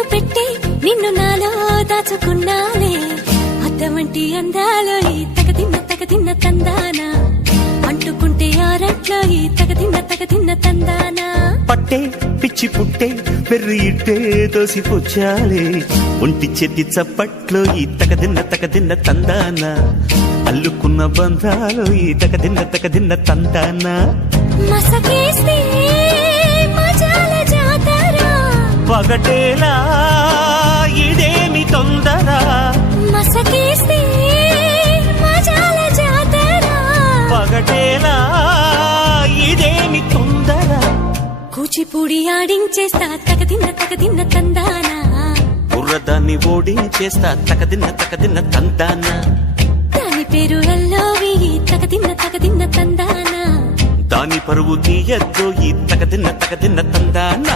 కన్ను పెట్టి నిన్ను నాలో దాచుకున్నాలే అద్దమంటి అందాలో ఈ తగదిన్న తందానా అంటుకుంటే ఆరట్లో ఈ తగదిన్న తందానా పట్టే పిచ్చి పుట్టే వెర్రి ఇట్టే దోసిపుచ్చాలే ఒంటి చేతి చప్పట్లో ఈ తగదిన్న తందానా అల్లుకున్న బంధాలు ఈ తగదిన్న తందానా మసకేస్తే మజాల జాతర పగటేలా ఇదేమి తొందర మసకేస్తే మజాల జాతర పగటేలా ఇదేమి తొందర కూచిపూడి ఆడించేస్తా తగదిన్న తందానా బుర్రదాన్ని ఓడించేస్తా తగదిన్న తందానా దాని పేరు ఎల్లోవి తగదిన్న తందానా దాని పరువు తీయద్దు ఈ తగదిన్న తందానా